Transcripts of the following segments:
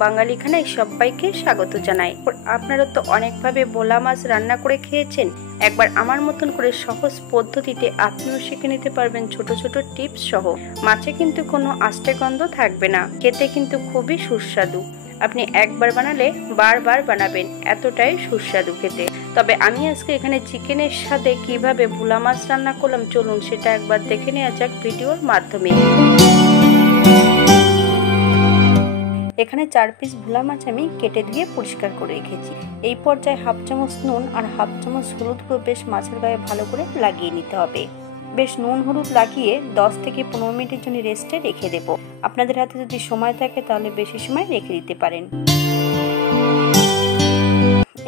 বাঙালি খানায় সবাইকে স্বাগত জানাই। আপনারা তো অনেকভাবে ভোলা মাছ রান্না করে খেয়েছেন, একবার আমার মতন করে সহজ পদ্ধতিতে আপনিও শিখে নিতে পারবেন ছোট ছোট টিপস সহ। মাছে কিন্তু কোনো আষ্টে গন্ধ থাকবে না, খেতে কিন্তু খুবই সুস্বাদু। আপনি একবার বানালে বারবার বানাবেন, এতটাই সুস্বাদু খেতে। তবে আমি আজকে এখানে চিকেনের সাথে কিভাবে ভোলা মাছ রান্না করলাম, চলুন সেটা একবার দেখে নেওয়া যাক ভিডিওর মাধ্যমে। এখানে 4 পিস ভোলা মাছ আমি কেটে ধুয়ে পরিষ্কার করে রেখেছি। এই পর্যায়ে হাফ চামচ নুন আর হাফ চামচ হলুদ গুঁড়ো বেশ মাছের গায়ে ভালো করে লাগিয়ে নিতে হবে। বেশ নুন হলুদ লাগিয়ে 10 থেকে 15 মিনিটের জন্য রেস্টে রেখে দেব। আপনাদের হাতে যদি সময় থাকে তাহলে বেশি সময় রেখে দিতে পারেন।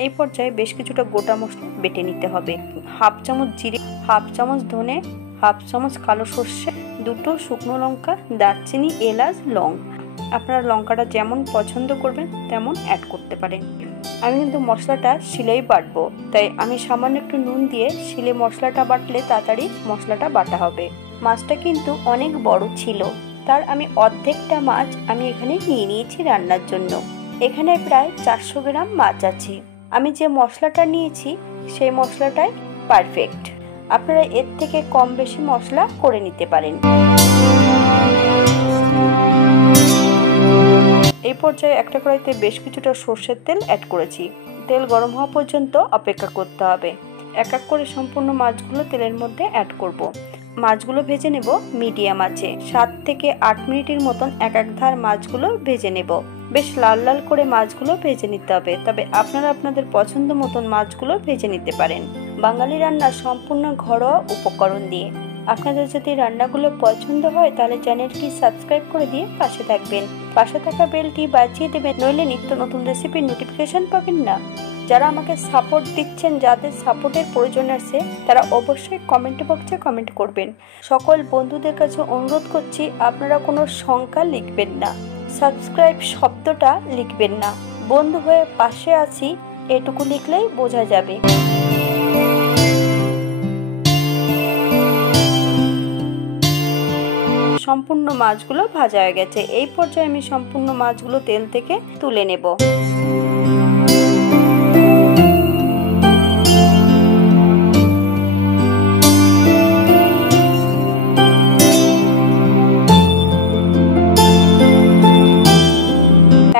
এই পর্যায়ে বেশ কিছুটা গোটা মশলা বেটে নিতে হবে। হাফ চামচ জিরে, হাফ চামচ ধনে, হাফ চামচ কালো সর্ষে, 2টো শুকনো লঙ্কা, দারচিনি, এলাচ, লং। আপনারা লঙ্কাটা যেমন পছন্দ করবেন তেমন অ্যাড করতে পারেন। আমি কিন্তু মশলাটা শিলেই বাটবো, তাই আমি সামান্য একটু নুন দিয়ে শিলে মশলাটা বাটলে তাড়াতাড়ি মশলাটা বাটা হবে। মাছটা কিন্তু অনেক বড় ছিল, তার আমি অর্ধেকটা মাছ আমি এখানে নিয়ে নিয়েছি রান্নার জন্য। এখানে প্রায় 400 গ্রাম মাছ আছে। আমি যে মশলাটা নিয়েছি সেই মশলাটাই পারফেক্ট। আপনারা এর থেকে কম বেশি মশলা করে নিতে পারেন। এই পর্যায়ে একটা কড়াইতে বেশ কিছুটা সরষের তেল অ্যাড করেছি। তেল গরম হওয়া পর্যন্ত অপেক্ষা করতে হবে। এক এক করে সম্পূর্ণ মাছগুলো তেলের মধ্যে অ্যাড করব। মাছগুলো ভেজে নেব মিডিয়াম আঁচে। 7 থেকে 8 মিনিটের মতন এক এক ধার মাছগুলো ভেজে নেব। বেশ লাল লাল করে মাছগুলো ভেজে নিতে হবে, তবে আপনারা আপনাদের পছন্দ মতন মাছগুলো ভেজে নিতে পারেন। বাঙালি রান্না সম্পূর্ণ ঘরোয়া উপকরণ দিয়ে। আপনাদের যদি রান্নাগুলো পছন্দ হয় তাহলে চ্যানেলটি সাবস্ক্রাইব করে দিয়ে পাশে থাকবেন। পাশে থাকা বেলটি বাজিয়ে দেবেন, নইলে নিত্য নতুন রেসিপির নোটিফিকেশন পাবেন না। যারা আমাকে সাপোর্ট দিচ্ছেন, যাদের সাপোর্টের প্রয়োজন আছে, তারা অবশ্যই কমেন্ট বক্সে কমেন্ট করবেন। সকল বন্ধুদের কাছে অনুরোধ করছি আপনারা কোনো সংখ্যা লিখবেন না, সাবস্ক্রাইব শব্দটা লিখবেন না। বন্ধু হয়ে পাশে আছি এটুকু লিখলেই বোঝা যাবে। সম্পূর্ণ মাছগুলো ভাজা হয়ে গেছে। এই পর্যায়ে আমি সম্পূর্ণ মাছগুলো তেল থেকে তুলে নেব।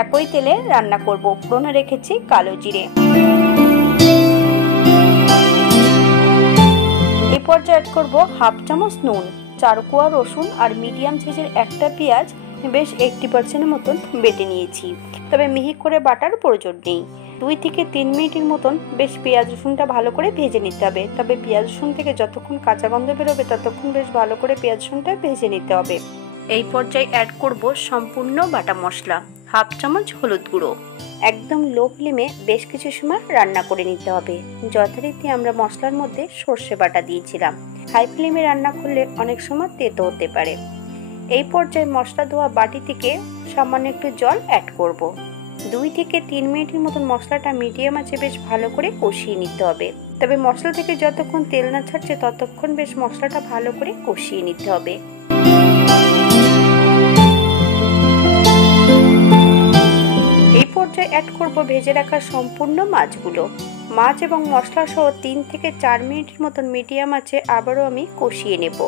একই তেলে রান্না করব। ফোড়নে রেখেছি কালো জিরে। এই পর্যায়ে অ্যাড করব হাফ চামচ নুন, 4 কোয়া রসুন আর মিডিয়াম সাইজের একটা পেঁয়াজ বেশ 80% মতন বেটে নিয়েছি, তবে মিহি করে বাটার প্রয়োজন নেই। 2 থেকে 3 মিনিটের মতন বেশ পেঁয়াজ রসুনটা ভালো করে ভেজে নিতে হবে। তবে পেঁয়াজ রসুন থেকে যতক্ষণ কাঁচা গন্ধ বেরোবে ততক্ষণ বেশ ভালো করে পেঁয়াজ রসুনটা ভেজে নিতে হবে। এই পর্যায়ে অ্যাড করব সম্পূর্ণ বাটা মশলা, হাফ চামচ হলুদ গুঁড়ো। একদম লো ফ্লেমে বেশ কিছু সময় রান্না করে নিতে হবে। যথারীতি আমরা মশলার মধ্যে সর্ষে বাটা দিয়েছিলাম। হাই ফ্লেমে রান্না করলে অনেক সময় তেতো হতে পারে। এই পর্যায়ে মশলা ধোয়া বাটি থেকে সামান্য একটু জল অ্যাড করব। 2 থেকে 3 মিনিটের মতন মশলাটা মিডিয়াম আঁচে বেশ ভালো করে কষিয়ে নিতে হবে। তবে মশলা থেকে যতক্ষণ তেল না ছাড়ছে ততক্ষণ বেশ মশলাটা ভালো করে কষিয়ে নিতে হবে। এই পর্যায়ে অ্যাড করব ভেজে রাখা সম্পূর্ণ মাছগুলো। মাছ এবং মশলা সহ 3 থেকে 4 মিনিটের মতন মিডিয়াম আঁচে আবারও আমি কষিয়ে নেব।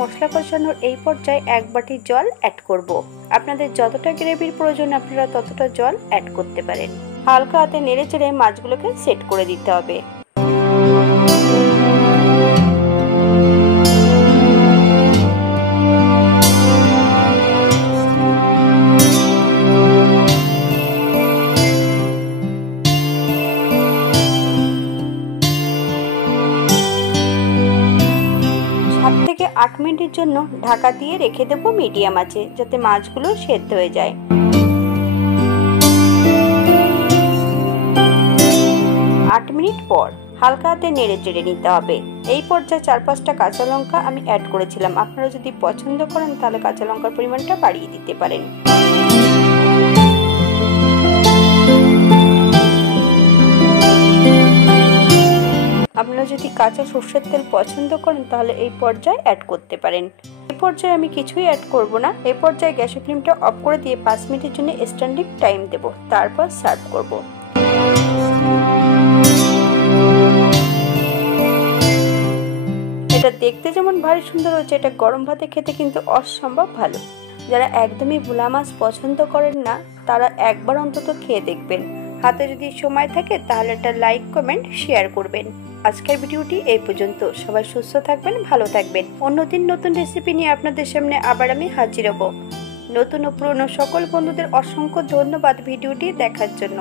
মশলা কষানোর এই পর্যায়ে 1 বাটি জল অ্যাড করব। আপনাদের যতটা গ্রেভির প্রয়োজন আপনারা ততটা জল অ্যাড করতে পারেন। হালকা হাতে নেড়ে চেড়ে মাছগুলোকে সেট করে দিতে হবে। থেকে 8 মিনিটের জন্য ঢাকা দিয়ে রেখে দেব মিডিয়াম আঁচে, যাতে মাছগুলো সেদ্ধ হয়ে যায়। মিনিট পর হালকা হাতে নেড়ে চেড়ে নিতে হবে। এই পর্যায়ে 4-5টা কাঁচা লঙ্কা আমি অ্যাড করেছিলাম। আপনারা যদি পছন্দ করেন তাহলে কাঁচা লঙ্কার পরিমাণটা বাড়িয়ে দিতে পারেন। আপনারা যদি কাঁচা সরষের তেল পছন্দ করেন তাহলে এই পর্যায়ে অ্যাড করতে পারেন। এই পর্যায়ে আমি কিছুই অ্যাড করব না। এই পর্যায়ে গ্যাসের ফ্লেমটা অফ করে দিয়ে 5 মিনিটের জন্য স্ট্যান্ডিং টাইম দেব, তারপর সার্ভ করব। এটা দেখতে যেমন ভারী সুন্দর হচ্ছে, এটা গরম ভাতে খেতে কিন্তু অসম্ভব ভালো। যারা একদমই ভোলা মাছ পছন্দ করেন না তারা একবার অন্তত খেয়ে দেখবেন। হাতে যদি সময় থাকে তাহলে একটা লাইক, কমেন্ট, শেয়ার করবেন। আজকের ভিডিওটি এই পর্যন্ত। সবাই সুস্থ থাকবেন, ভালো থাকবেন। অন্যদিন নতুন রেসিপি নিয়ে আপনাদের সামনে আবার আমি হাজির হব। নতুন ও পুরনো সকল বন্ধুদের অসংখ্য ধন্যবাদ ভিডিওটি দেখার জন্য।